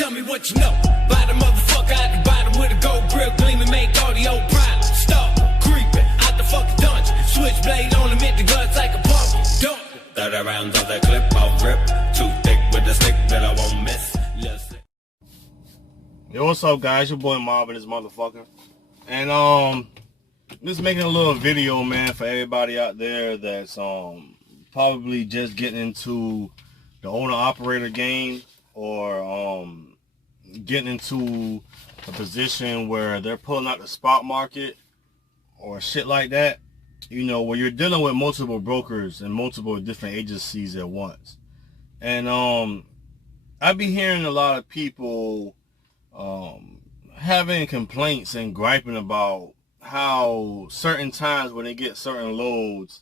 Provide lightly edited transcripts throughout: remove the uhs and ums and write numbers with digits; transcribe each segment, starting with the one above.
tell me what you know. Buy the motherfucker out the bottom with a gold grill gleaming, make all the old problems stop creeping out the fucking dungeon. Switchblade on him, hit the guts like a pumpkin. Dump 30 rounds of that clip, I'll rip. Too thick with the stick that I won't miss. Yo, what's up, guys? Your boy Marvin, this motherfucker. And just making a little video, man, for everybody out there that's probably just getting into the owner-operator game, or getting into a position where they're pulling out the spot market or shit like that. You know, where you're dealing with multiple brokers and multiple different agencies at once. And I be hearing a lot of people having complaints and griping about how certain times when they get certain loads,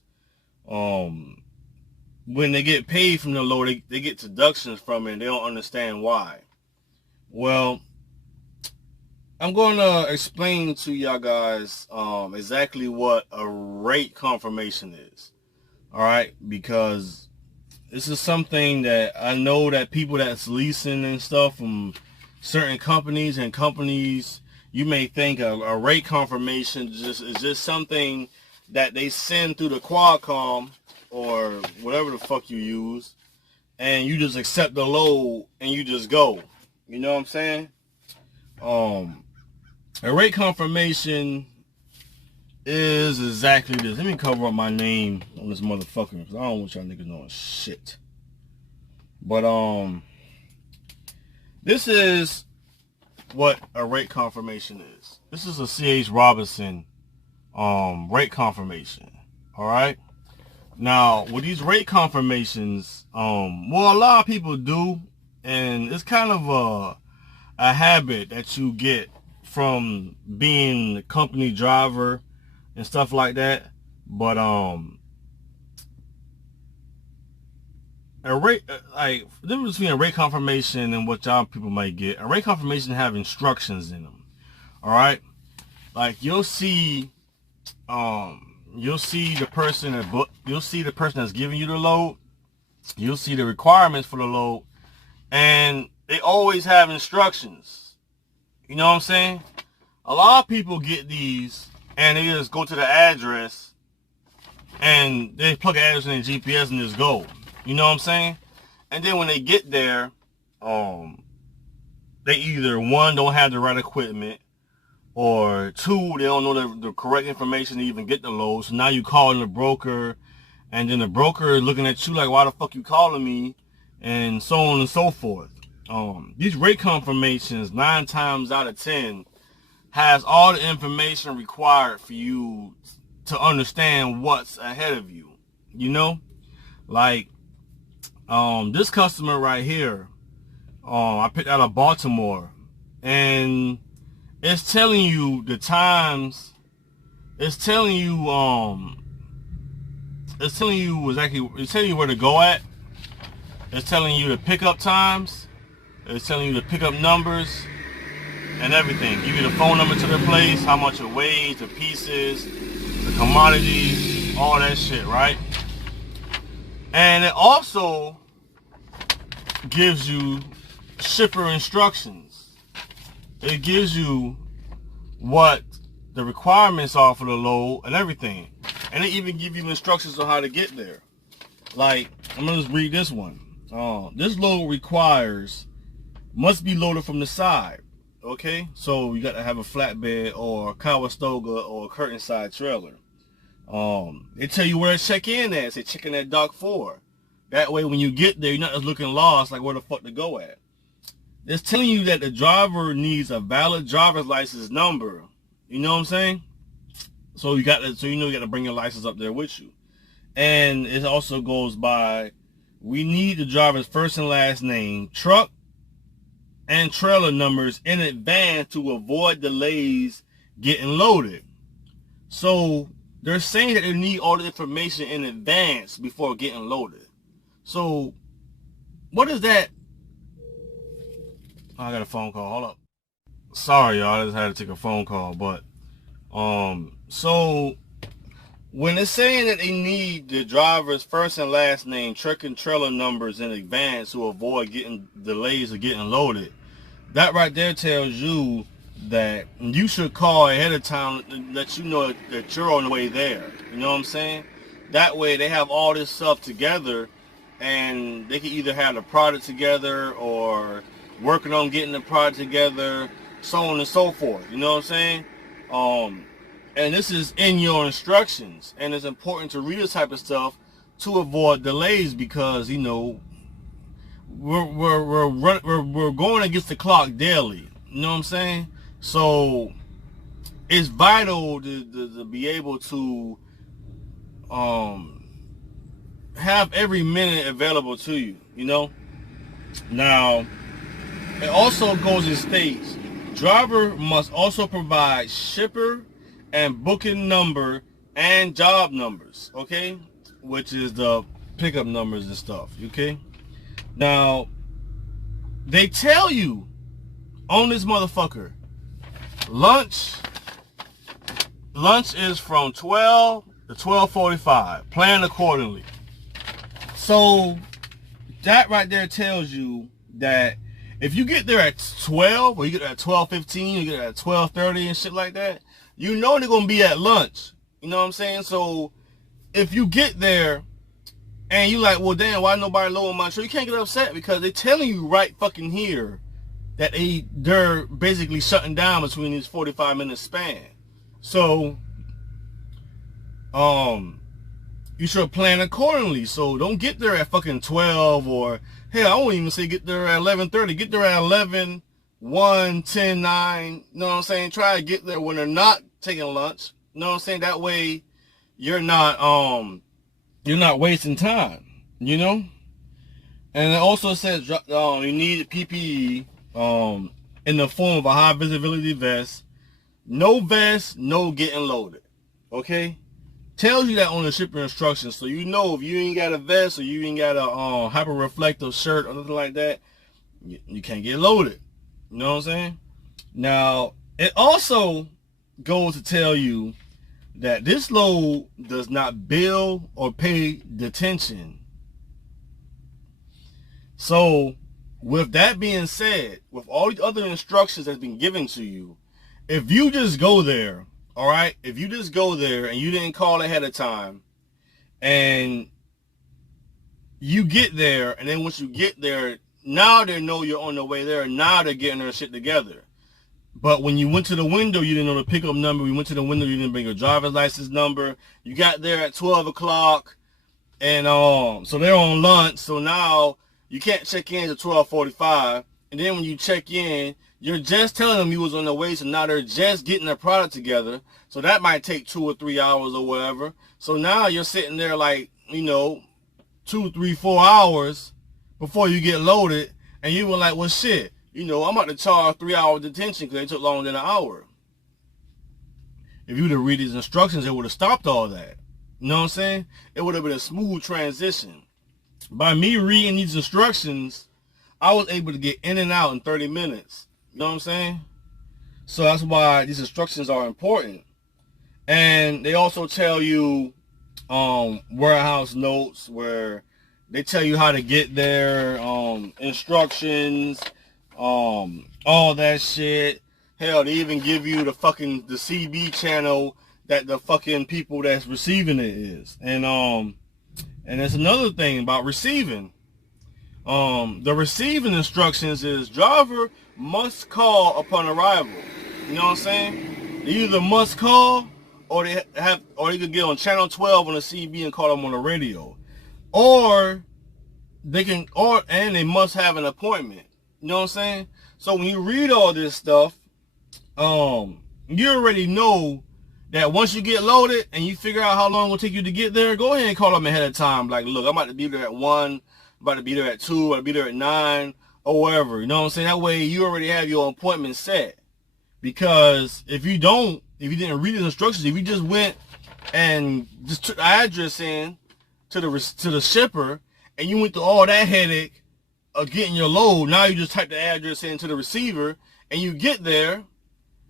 when they get paid from the load, they get deductions from it and they don't understand why. Well, I'm going to explain to y'all guys exactly what a rate confirmation is. All right, because this is something that I know that people that's leasing and stuff from certain companies, you may think a rate confirmation is just something that they send through the Qualcomm or whatever the fuck you use, and you just accept the load and you just go. You know what I'm saying? A rate confirmation is exactly this. Let me cover up my name on this motherfucker, because I don't want y'all niggas knowing shit. But this is what a rate confirmation is. This is a C.H. Robinson rate confirmation. Alright? Now, with these rate confirmations, well, a lot of people do, and it's kind of a habit that you get from being a company driver and stuff like that. But a rate, like, the difference between a rate confirmation and what y'all people might get, a rate confirmation have instructions in them. All right, like you'll see the person that's giving you the load. You'll see the requirements for the load, and they always have instructions. You know what I'm saying? A lot of people get these and they just go to the address and they plug the address in their GPS and just go. You know what I'm saying? And then when they get there, they either, one, don't have the right equipment, or two, they don't know the correct information to even get the load. So now you calling the broker, and then the broker is looking at you like, why the fuck you calling me? And so on and so forth. These rate confirmations, 9 times out of 10, has all the information required for you to understand what's ahead of you. You know? Like, this customer right here, I picked out of Baltimore, and it's telling you the times, it's telling you where to go at, it's telling you the pickup times, it's telling you the pickup numbers and everything. Give you the phone number to the place, how much it weighs, the pieces, the commodities, all that shit, right? And it also gives you shipper instructions. It gives you what the requirements are for the load and everything. And it even give you instructions on how to get there. Like, I'm going to just read this one. This load must be loaded from the side. Okay? So you got to have a flatbed or a Conestoga or a curtain side trailer. They tell you where to check in at. Say check in at Dock 4. That way when you get there, you're not just looking lost like where the fuck to go at. It's telling you that the driver needs a valid driver's license number. You know what I'm saying? So you got to bring your license up there with you. And it also goes by, we need the driver's first and last name, truck and trailer numbers in advance to avoid delays getting loaded. So they're saying that they need all the information in advance before getting loaded. So what is that? Oh, I got a phone call. Hold up. Sorry, y'all. I just had to take a phone call. But so when it's saying that they need the driver's first and last name, truck and trailer numbers in advance to avoid getting delays or getting loaded, that right there tells you that you should call ahead of time to let you know that you're on the way there. You know what I'm saying? That way they have all this stuff together, and they can either have the product together or working on getting the product together, so on and so forth. You know what I'm saying? And this is in your instructions, and it's important to read this type of stuff to avoid delays, because you know we're going against the clock daily. You know what I'm saying? So it's vital to be able to have every minute available to you. You know. Now it also goes in states. Driver must also provide shipper and booking number and job numbers, okay? Which is the pickup numbers and stuff, okay? Now, they tell you on this motherfucker, lunch is from 12 to 12:45. Plan accordingly. So, that right there tells you that if you get there at 12, or you get there at 12:15, you get there at 12:30 and shit like that, you know they're going to be at lunch. You know what I'm saying? So if you get there and you like, well, damn, why nobody low on my show? You can't get upset, because they're telling you right fucking here that they're basically shutting down between these 45-minute span. So you should plan accordingly. So don't get there at fucking 12, or hell, I won't even say get there at 11:30. Get there at 11, 1, 10, 9. You know what I'm saying? Try to get there when they're not taking lunch. You know what I'm saying? That way you're not wasting time, you know? And it also says you need PPE in the form of a high visibility vest. No vest, no getting loaded. Okay? Tells you that on the shipper instructions, so you know if you ain't got a vest or you ain't got a hyper reflective shirt or nothing like that, you can't get loaded. You know what I'm saying? Now, it also goes to tell you that this load does not bill or pay detention. So, with that being said, with all the other instructions that's been given to you, if you just go there, all right, if you just go there and you didn't call ahead of time, and you get there, and then once you get there, now they know you're on the way there, and now they're getting their shit together. But when you went to the window, you didn't know the pickup number. You went to the window, you didn't bring your driver's license number. You got there at 12 o'clock, and so they're on lunch. So now you can't check in at 12:45. And then when you check in, you're just telling them you was on the way, so now they're just getting their product together. So that might take 2 or 3 hours or whatever. So now you're sitting there like, you know, 2, 3, 4 hours before you get loaded, and you were like, well, shit. You know, I'm about to charge 3 hours detention because they took longer than an hour. If you would have read these instructions, it would have stopped all that. You know what I'm saying? It would have been a smooth transition. By me reading these instructions, I was able to get in and out in 30 minutes. You know what I'm saying? So that's why these instructions are important. And they also tell you warehouse notes where they tell you how to get there, instructions, all that shit. Hell, they even give you the CB channel that the fucking people that's receiving it is. And there's another thing about receiving. The receiving instructions is driver must call upon arrival. You know what I'm saying? They either must call, or they could get on channel 12 on the CB and call them on the radio, or they must have an appointment. You know what I'm saying? So when you read all this stuff, you already know that once you get loaded and you figure out how long it will take you to get there, go ahead and call them ahead of time. Like, look, I'm about to be there at 1, I'm about to be there at 2, I'm about to be there at 9, or whatever. You know what I'm saying? That way you already have your appointment set. Because if you didn't read the instructions, if you just went and just took the address in to the shipper, and you went through all that headache of getting your load, now you just type the address into the receiver, and you get there,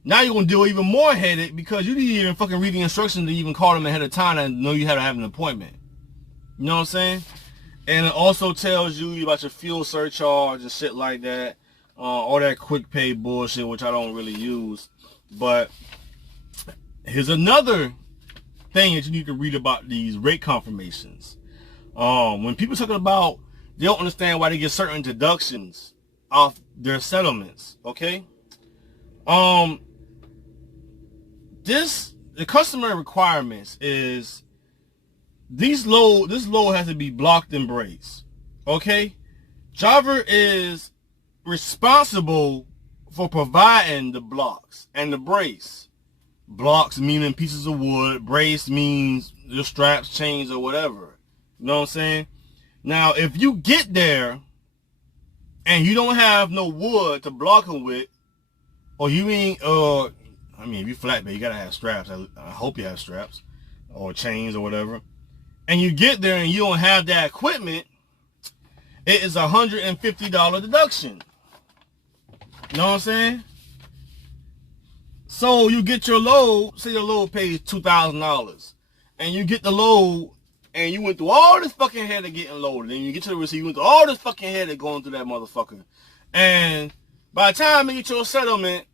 now you're going to deal with even more headache because you didn't even fucking read the instructions to even call them ahead of time and know you had to have an appointment. You know what I'm saying? And it also tells you about your fuel surcharge and shit like that. all that quick pay bullshit, which I don't really use. But here's another thing that you need to read about these rate confirmations. When people talking about, they don't understand why they get certain deductions off their settlements. Okay. The customer requirements is this load has to be blocked and braced. Okay. Driver is responsible for providing the blocks and the brace. Blocks meaning pieces of wood, brace means the straps, chains, or whatever. You know what I'm saying? Now, if you get there and you don't have no wood to block them with, or you ain't, I mean, if you flatbed, you gotta have straps. I hope you have straps or chains or whatever. And you get there and you don't have that equipment, it is $150 deduction. You know what I'm saying? So you get your load, say your load pays $2,000, and you get the load, and you went through all this fucking headache getting loaded, and you get to the receipt, you went through all this fucking headache going through that motherfucker, and by the time you get your settlement,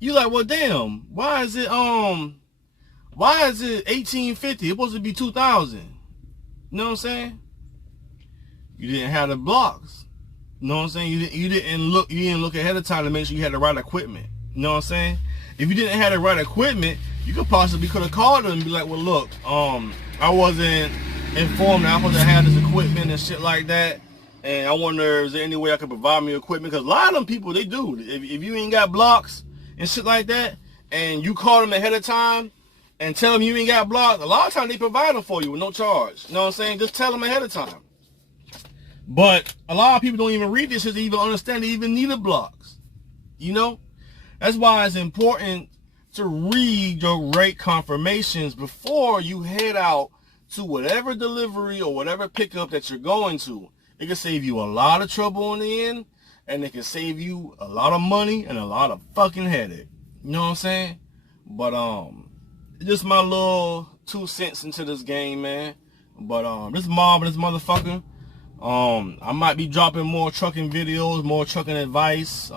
you like, well, damn, why is it $1,850? It's supposed to be $2,000. You know what I'm saying? You didn't have the blocks. You know what I'm saying? You didn't look ahead of time to make sure you had the right equipment. You know what I'm saying? If you didn't have the right equipment, you could have called them and be like, well, look, I wasn't informed that I'm supposed to have this equipment and shit like that, and I wonder, is there any way I could provide me equipment? Because a lot of them people, they do. If you ain't got blocks and shit like that, and you call them ahead of time and tell them you ain't got blocks, a lot of times they provide them for you with no charge. You know what I'm saying? Just tell them ahead of time. But a lot of people don't even read this shit to even understand they even need the blocks. You know? That's why it's important to read your rate confirmations before you head out to whatever delivery or whatever pickup that you're going to. It can save you a lot of trouble on the end, and it can save you a lot of money and a lot of fucking headache. You know what I'm saying? But just my little 2 cents into this game, man. But this marvelous motherfucker. I might be dropping more trucking videos, more trucking advice.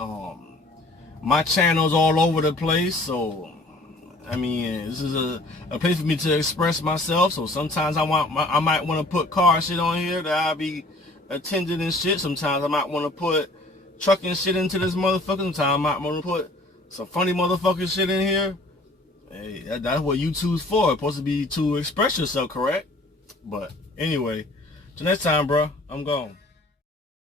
My channel's all over the place, so I mean, this is a place for me to express myself. So sometimes I might want to put car shit on here that I'll be attending and shit. Sometimes I might want to put trucking shit into this motherfucker. Sometimes I might want to put some funny motherfucking shit in here. Hey, that's what YouTube's for. It's supposed to be to express yourself, correct? But anyway, till next time, bro. I'm gone.